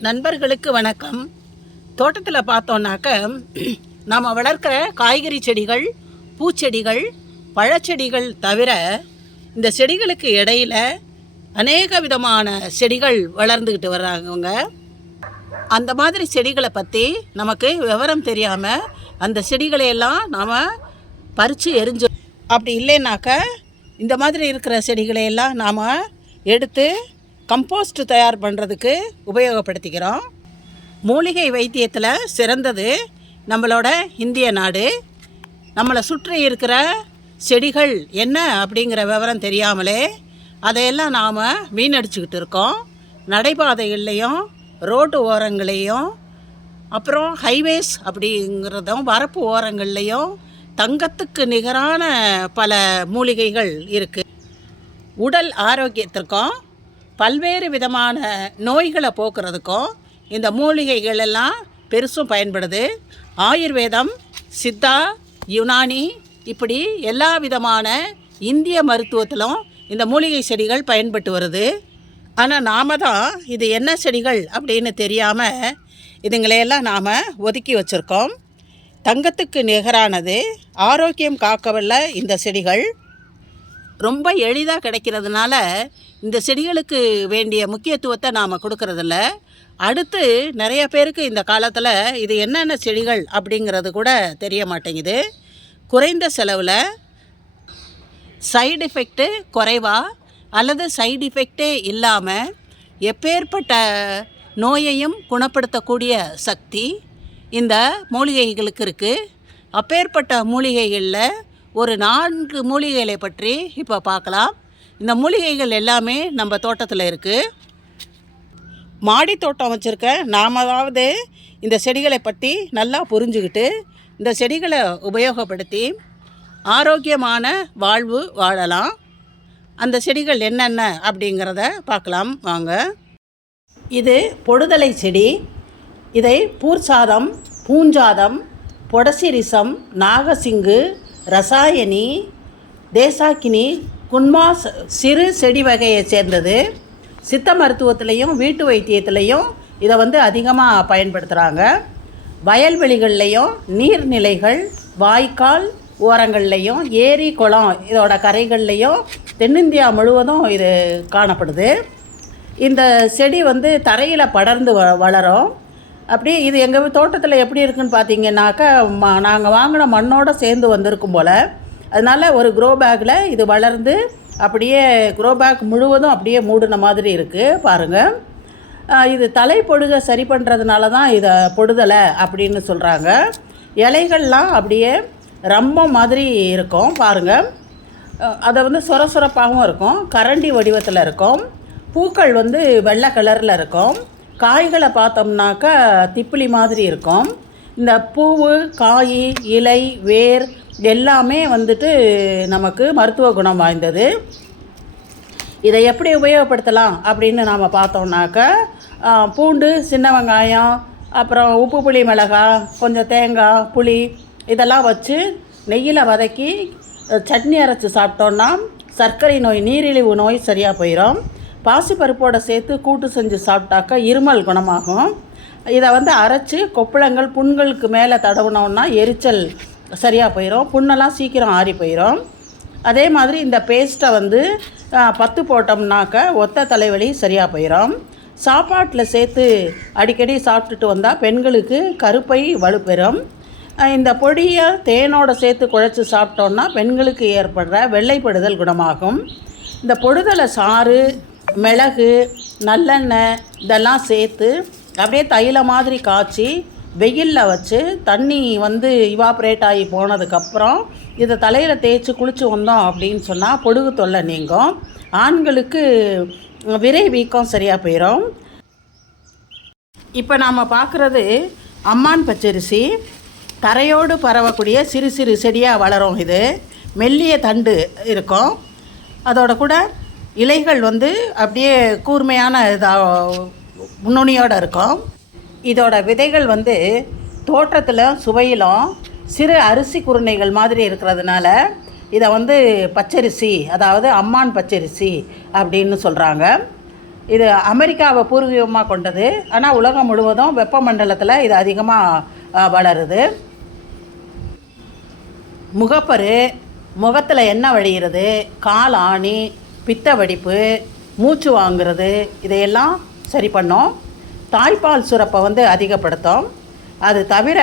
நண்பர்களுக்கு வணக்கம். தோட்டத்தில் பார்த்தோன்னாக்க நாம் வளர்க்கிற காய்கறி செடிகள் பூச்செடிகள் பழச்செடிகள் தவிர இந்த செடிகளுக்கு இடையில அநேக விதமான செடிகள் வளர்ந்துக்கிட்டு வர்றாங்க அந்த மாதிரி செடிகளை பற்றி நமக்கு விவரம் தெரியாமல் அந்த செடிகளையெல்லாம் நாம் பறித்து எரிஞ்சு அப்படி இல்லைன்னாக்க இந்த மாதிரி இருக்கிற செடிகளையெல்லாம் நாம் எடுத்து கம்போஸ்ட் தயார் பண்ணுறதுக்கு உபயோகப்படுத்திக்கிறோம். மூலிகை வைத்தியத்தில் சிறந்தது நம்மளோட இந்திய நாடு. நம்மளை சுற்றி இருக்கிற செடிகள் என்ன அப்படிங்கிற விவரம் தெரியாமலே அதையெல்லாம் நாம் வீணடிச்சுக்கிட்டு இருக்கோம். நடைபாதைகள்லையும் ரோட்டு ஓரங்களையும் அப்புறம் ஹைவேஸ் அப்படிங்கிறதும் வரப்பு ஓரங்கள்லேயும் தங்கத்துக்கு நிகரான பல மூலிகைகள் இருக்குது உடல் ஆரோக்கியத்திற்கும் பல்வேறு விதமான நோய்களை போக்குறதுக்கும் இந்த மூலிகைகள் எல்லாம் பெருசும் பயன்படுது. ஆயுர்வேதம் சித்தா யுனானி இப்படி எல்லா விதமான இந்திய மருத்துவத்திலும் இந்த மூலிகை செடிகள் பயன்பட்டு வருது. ஆனால் நாம் தான் இது என்ன செடிகள் அப்படின்னு தெரியாமல் இதுங்களையெல்லாம் நாம் ஒதுக்கி வச்சுருக்கோம். தங்கத்துக்கு நிகரானது ஆரோக்கியம் காக்கவல்ல இந்த செடிகள். ரொம்ப எளிதாக கிடைக்கிறதுனால இந்த செடிகளுக்கு வேண்டிய முக்கியத்துவத்தை நாம் கொடுக்கறதில்ல. அடுத்து நிறைய பேருக்கு இந்த காலத்தில் இது என்னென்ன செடிகள் அப்படிங்கிறது கூட தெரிய மாட்டேங்குது. குறைந்த செலவில் சைடு எஃபெக்ட்டு குறைவா அல்லது சைடு எஃபெக்டே இல்லாமல் எப்பேற்பட்ட நோயையும் குணப்படுத்தக்கூடிய சக்தி இந்த மூலிகைகளுக்கு இருக்குது அப்பேற்பட்ட மூலிகைகளில் ஒரு நான்கு மூலிகைகளை பற்றி இப்போ பார்க்கலாம். இந்த மூலிகைகள் எல்லாமே நம்ம தோட்டத்தில் இருக்குது மாடி தோட்டம் வச்சுருக்க நாமதாவது இந்த செடிகளை பற்றி நல்லா புரிஞ்சுக்கிட்டு இந்த செடிகளை உபயோகப்படுத்தி ஆரோக்கியமான வாழ்வு வாழலாம். அந்த செடிகள் என்னென்ன அப்படிங்கிறத பார்க்கலாம். வாங்க. இது பொடுதலை செடி. இதை பூர்சாதம் பூஞ்சாதம் பொடசிரிசம் நாகசிங்கு ரசாயனி தேசாக்கினி குன்மா ச- சிறு செடி வகையை சேர்ந்தது. சித்த மருத்துவத்திலையும் வீட்டு வைத்தியத்திலையும் இதை வந்து அதிகமாக பயன்படுத்துகிறாங்க வயல்வெளிகள்லையும் நீர்நிலைகள் வாய்க்கால் ஓரங்கள்லையும் ஏரி குளம் இதோட கரைகள்லையும் தென்னிந்தியா முழுவதும் இது காணப்படுது. இந்த செடி வந்து தரையில் படர்ந்து வ வளரும். அப்படியே இது எங்கள் தோட்டத்தில் எப்படி இருக்குன்னு பார்த்தீங்கன்னாக்கா ம நாங்கள் வாங்கின மண்ணோடு சேர்ந்து வந்திருக்கும் போல். அதனால் ஒரு க்ரோ பேக்கில் இது வளர்ந்து அப்படியே க்ரோ பேக் முழுவதும் அப்படியே மூடின மாதிரி இருக்குது பாருங்கள் இது தலை பொடுகை சரி பண்ணுறதுனால தான் இதை பொடுதலை அப்படின்னு சொல்கிறாங்க இலைகள்லாம் அப்படியே ரம்பம் மாதிரி இருக்கும் பாருங்கள் அதை வந்து சொர சொரப்பாகவும் இருக்கும் கரண்டி வடிவத்தில் இருக்கும். பூக்கள் வந்து வெள்ளை கலரில் இருக்கும். காய்களை பார்த்தோம்னாக்கா திப்பிலி மாதிரி இருக்கும். இந்த பூவு காய் இலை வேர் எல்லாமே வந்துட்டு நமக்கு மருத்துவ குணம் வாய்ந்தது. இதை எப்படி உபயோகப்படுத்தலாம் அப்படின்னு நாம் பார்த்தோம்னாக்கா பூண்டு சின்ன வெங்காயம் அப்புறம் உப்பு புளி மிளகாய் கொஞ்சம் தேங்காய் புளி இதெல்லாம் வச்சு நெய்யில் வதக்கி சட்னி அரைச்சி சாப்பிட்டோன்னா சர்க்கரை நோய் நீரிழிவு நோய் சரியாக போயிடும் பாசிப்பருப்போடு சேர்த்து கூட்டு செஞ்சு சாப்பிட்டாக்கா இருமல் குணமாகும். இதை வந்து அரைச்சி கொப்பளங்கள் புண்களுக்கு மேலே தடவுனோன்னா எரிச்சல் சரியாக போயிடும் புண்ணெல்லாம் சீக்கிரம் ஆறி போயிடும் அதே மாதிரி இந்த பேஸ்ட்டை வந்து பத்து போட்டோம்னாக்க ஒத்த தலைவலி சரியாக போயிடும் சாப்பாட்டில் சேர்த்து அடிக்கடி சாப்பிட்டுட்டு வந்தால் பெண்களுக்கு கருப்பை வலுப்பெறும் இந்த பொடியை தேனோட சேர்த்து குழைச்சி சாப்பிட்டோன்னா பெண்களுக்கு ஏற்படுற வெள்ளைப்படுதல் குணமாகும். இந்த பொடுதலை சாறு மிளகு நல்லெண்ணெய் இதெல்லாம் சேர்த்து அப்படியே தைல மாதிரி காய்ச்சி வெயிலில் வச்சு தண்ணி வந்து இவாப்ரேட் ஆகி போனதுக்கப்புறம் இதை தலையில் தேய்ச்சி குளித்து வந்தோம் அப்படின்னு சொன்னால் பொடுகு தொல்லை நீங்கும். ஆண்களுக்கு விரை வீக்கம் சரியாக போயிடும் இப்போ நாம் பார்க்குறது அம்மான் பச்சரிசி. தரையோடு பரவக்கூடிய சிறு சிறு செடியாக வளரும் இது. மெல்லிய தண்டு இருக்கும். அதோட கூட இலைகள் வந்து அப்படியே கூர்மையான இதாக முன்னணியோடு இருக்கும். இதோட விதைகள் வந்து தோற்றத்திலும் சுவையிலும் சிறு அரிசி குருணைகள் மாதிரி இருக்கிறதுனால இதை வந்து பச்சரிசி அதாவது அம்மான் பச்சரிசி அப்படின்னு சொல்கிறாங்க இது அமெரிக்காவை பூர்வீகமாக கொண்டது. ஆனால் உலகம் முழுவதும் வெப்பமண்டலத்தில் இது அதிகமாக வளருது. முகப்பரு முகத்தில் எண்ணெய் வழிகிறது கால் ஆணி பித்த வெடிப்பு மூச்சு வாங்குறது இதையெல்லாம் சரி பண்ணோம். தாய்ப்பால் சுரப்பை வந்து அதிகப்படுத்தும். அது தவிர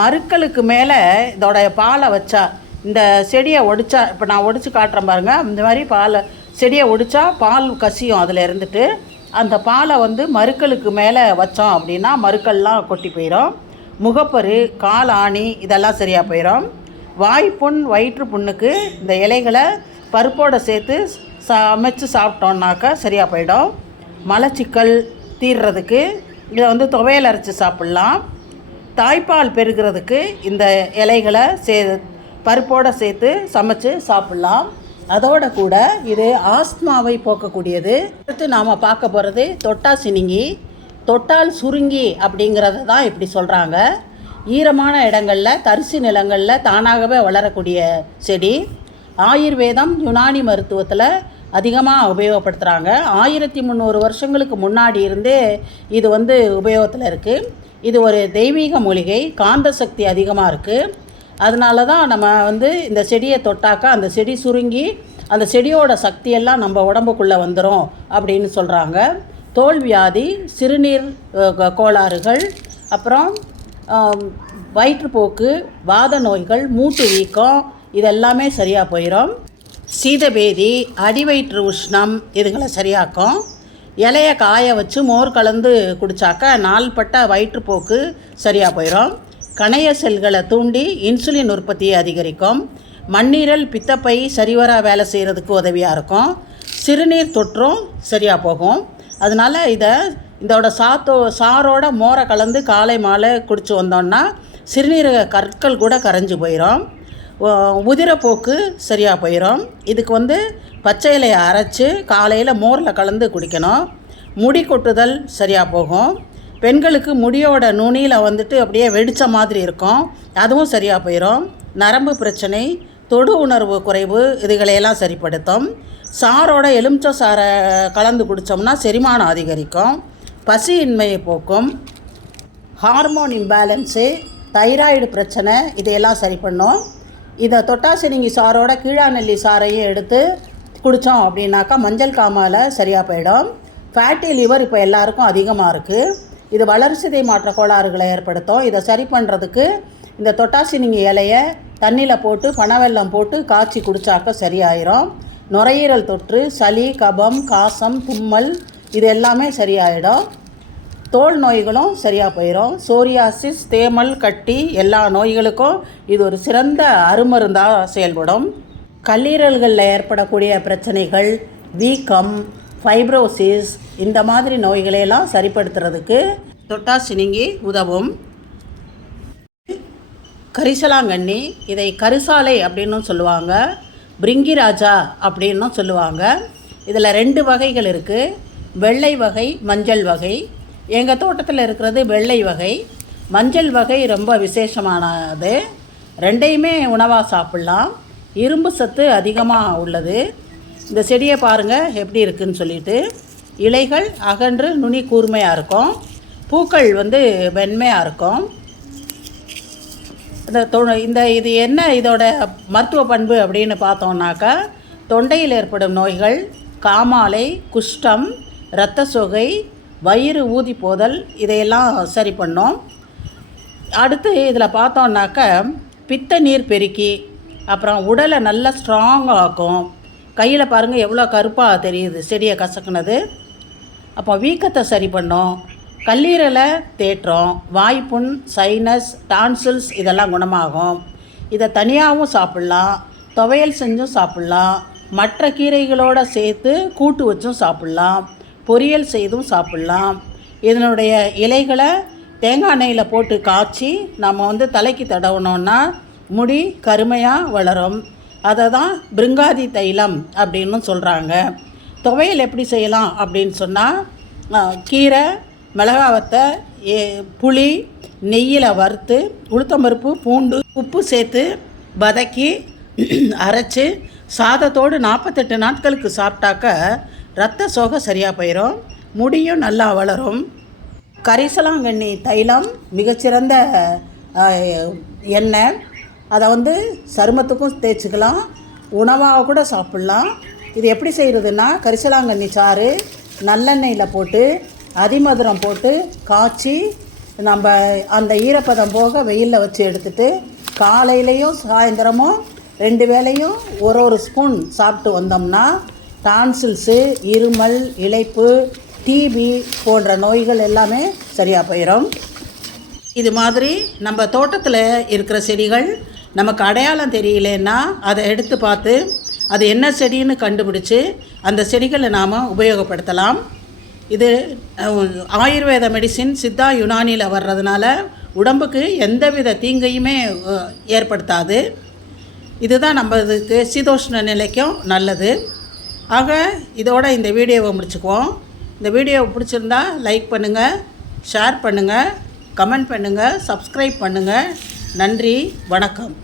மருக்களுக்கு மேலே இதோடைய பாலை வச்சா இந்த செடியை ஒடிச்சா இப்போ நான் ஒடிச்சு காட்டுறேன் பாருங்கள் இந்த மாதிரி பாலை செடியை ஒடிச்சா பால் கசியும் அதில் இருந்துட்டு அந்த பாலை வந்து மருக்களுக்கு மேலே வச்சோம் அப்படின்னா மருக்கள்லாம் கொட்டி போயிடும் முகப்பரு கால் ஆணி இதெல்லாம் சரியாக போயிடும் வாய்ப்புண் வயிற்று புண்ணுக்கு இந்த இலைகளை பருப்போடு சேர்த்து சமைச்சு சாப்பிட்டோன்னாக்கா சரியாக போயிடும். மலச்சிக்கல் தீர்றதுக்கு இதை வந்து துவையல் அரைச்சி சாப்பிட்லாம். தாய்ப்பால் பெருகிறதுக்கு இந்த இலைகளை சே பருப்போடு சேர்த்து சமைச்சு சாப்பிட்லாம். அதோட கூட இது ஆஸ்மாவை போக்கக்கூடியது. அடுத்து நாம் பார்க்க போகிறது தொட்டா சினிங்கி தொட்டால் சுருங்கி அப்படிங்கிறத தான் இப்படி சொல்கிறாங்க ஈரமான இடங்களில் தரிசு நிலங்களில் தானாகவே வளரக்கூடிய செடி. ஆயுர்வேதம் யுனானி மருத்துவத்தில் அதிகமாக உபயோகப்படுத்துகிறாங்க ஆயிரத்தி முந்நூறு வருஷங்களுக்கு முன்னாடி இருந்தே இது வந்து உபயோகத்தில் இருக்குது இது ஒரு தெய்வீக மூலிகை காந்த சக்தி அதிகமாக இருக்குது அதனால தான் நம்ம வந்து இந்த செடியை தொட்டாக்கா அந்த செடி சுருங்கி அந்த செடியோட சக்தியெல்லாம் நம்ம உடம்புக்குள்ளே வந்துடும் அப்படின்னு சொல்கிறாங்க தோல் வியாதி சிறுநீர் கோளாறுகள் அப்புறம் வயிற்றுப்போக்கு வாத நோய்கள் மூட்டு வீக்கம் இதெல்லாமே சரியாக போயிடும் சீதபேதி அடிவயிற்று உஷ்ணம் இதுங்களை சரியாக்கும். இலைய காய வச்சு மோர் கலந்து குடித்தாக்க நாள்பட்ட வயிற்றுப்போக்கு சரியாக போயிடும் கணைய செல்களை தூண்டி இன்சுலின் உற்பத்தியை அதிகரிக்கும். மண்ணீரல் பித்தப்பை சரிவர வேலை செய்கிறதுக்கு உதவியாக இருக்கும். சிறுநீர் தொற்றும் சரியாக போகும். அதனால் இதை இதோட சாத்தோ சாரோட மோரை கலந்து காலை மாலை குடித்து வந்தோன்னா சிறுநீரக கற்கள் கூட கரைஞ்சு போயிடும் உதிரப்போக்கு சரியாக போயிடும் இதுக்கு வந்து பச்சை இலையை அரைச்சி காலையில் மோரில் கலந்து குடிக்கணும். முடி கொட்டுதல் சரியாக போகும். பெண்களுக்கு முடியோட நுனியில் வந்துட்டு அப்படியே வெடித்த மாதிரி இருக்கும். அதுவும் சரியாக போயிடும் நரம்பு பிரச்சனை தொடு உணர்வு குறைவு இதுகளையெல்லாம் சரிப்படுத்தும். சாரோட எலுமிச்சை சாறை கலந்து குடித்தோம்னா செரிமானம் அதிகரிக்கும். பசியின்மையை போக்கும். ஹார்மோன் இம்பேலன்ஸு தைராய்டு பிரச்சனை இதையெல்லாம் சரி பண்ணும். இதை தொட்டாசினிங்கி சாரோட கீழாநெல்லி சாறையும் எடுத்து குடித்தோம் அப்படின்னாக்கா மஞ்சள் காமால் சரியாக போயிடும். ஃபேட்டி லிவர் இப்போ எல்லாருக்கும் அதிகமாக இருக்குது இது வளர்சிதை மாற்ற கோளாறுகளை ஏற்படுத்தும். இதை சரி பண்ணுறதுக்கு இந்த தொட்டாசினிங்கி இலையை தண்ணியில் போட்டு பனவெல்லம் போட்டு காய்ச்சி குடித்தாக்க சரியாயிரும். நுரையீரல் தொற்று சளி கபம் காசம் தும்மல் இது எல்லாமே சரியாயிடும். தோல் நோய்களும் சரியாக போயிடும் சோரியாசிஸ் தேமல் கட்டி எல்லா நோய்களுக்கும் இது ஒரு சிறந்த அருமருந்தாக செயல்படும். கல்லீரல்களில் ஏற்படக்கூடிய பிரச்சனைகள் வீக்கம் ஃபைப்ரோசிஸ் இந்த மாதிரி நோய்களையெல்லாம் சரிப்படுத்துறதுக்கு தொட்டாசினிங்கி உதவும். கரிசலாங்கண்ணி இதை கரிசாலை அப்படின்னும் சொல்லுவாங்க. பிரிங்கிராஜா அப்படின்னும் சொல்லுவாங்க. இதில் ரெண்டு வகைகள் இருக்குது வெள்ளை வகை மஞ்சள் வகை. எங்கள் தோட்டத்தில் இருக்கிறது வெள்ளை வகை மஞ்சள் வகை ரொம்ப விசேஷமானது. ரெண்டையுமே உணவாக சாப்பிட்லாம். இரும்பு சத்து அதிகமாக உள்ளது. இந்த செடியை பாருங்கள் எப்படி இருக்குன்னு சொல்லிட்டு. இலைகள் அகன்று நுனி கூர்மையாக இருக்கும். பூக்கள் வந்து வெண்மையாக இருக்கும். இந்த தொ இந்த இது என்ன இதோட மருத்துவ பண்பு அப்படின்னு பார்த்தோம்னாக்கா தொண்டையில் ஏற்படும் நோய்கள் காமாலை குஷ்டம் இரத்த சொகை வயிறு ஊதி போதல் இதையெல்லாம் சரி பண்ணும். அடுத்து இதில் பார்த்தோன்னாக்க பித்த நீர் பெருக்கி அப்புறம் உடலை நல்லா ஸ்ட்ராங் ஆக்கும். கையில் பாருங்கள் எவ்வளோ கருப்பாக தெரியுது செடியை கசக்குனது. அப்போ வீக்கத்தை சரி பண்ணோம். கல்லீரலை தேற்றும். வாய்ப்புண் சைனஸ் டான்சில்ஸ் இதெல்லாம் குணமாகும். இதை தனியாகவும் சாப்பிட்லாம். துவையல் செஞ்சும் சாப்பிட்லாம். மற்ற கீரைகளோடு சேர்த்து கூட்டு வச்சும் சாப்பிட்லாம். பொரியல் செய்தும் சாப்பிட்லாம். இதனுடைய இலைகளை தேங்காய் எண்ணெயில் போட்டு காய்ச்சி நம்ம வந்து தலைக்கு தடவினோன்னா முடி கருமையாக வளரும். அதை தான் பிருங்காதி தைலம் அப்படின்னு சொல்கிறாங்க துவையல் எப்படி செய்யலாம் அப்படின்னு சொன்னால் கீரை மிளகாவத்தை புளி நெய்யில் வறுத்து உளுத்தம்பருப்பு பூண்டு உப்பு சேர்த்து வதக்கி அரைச்சி சாதத்தோடு நாற்பத்தெட்டு நாட்களுக்கு சாப்பிட்டாக்க ரத்த சோகை சரியாக போயிடும் முடியும் நல்லா வளரும். கரிசலாங்கண்ணி தைலம் மிகச்சிறந்த எண்ணெய். அதை வந்து சருமத்துக்கும் தேய்ச்சிக்கலாம். உணவாக கூட சாப்பிட்லாம். இது எப்படி செய்கிறதுன்னா கரிசலாங்கண்ணி சாறு நல்லெண்ணெயில் போட்டு அதிமதுரம் போட்டு காய்ச்சி நம்ம அந்த ஈரப்பதம் போக வெயிலில் வச்சு எடுத்துட்டு காலையிலையும் சாயந்தரமும் ரெண்டு வேளையும் ஒரு ஒரு ஸ்பூன் சாப்பிட்டு வந்தோம்னா டான்சில்ஸு இருமல் இழைப்பு டிபி போன்ற நோய்கள் எல்லாமே சரியாக போயிடும் இது மாதிரி நம்ம தோட்டத்தில் இருக்கிற செடிகள் நமக்கு அடையாளம் தெரியலன்னா அதை எடுத்து பார்த்து அது என்ன செடின்னு கண்டுபிடிச்சு அந்த செடிகளை நாம் உபயோகப்படுத்தலாம். இது ஆயுர்வேத மெடிசின் சித்தா யுனானியில் வர்றதுனால உடம்புக்கு எந்தவித தீங்கையுமே ஏற்படுத்தாது. இதுதான் நம்ம இதுக்கு சீதோஷ்ண நிலைக்கும் நல்லது. ஆக இதோட இந்த வீடியோவை முடிச்சுக்குவோம். இந்த வீடியோவை பிடிச்சிருந்தா லைக் பண்ணுங்கள் ஷேர் பண்ணுங்கள் கமெண்ட் பண்ணுங்கள் சப்ஸ்கிரைப் பண்ணுங்கள் நன்றி வணக்கம்.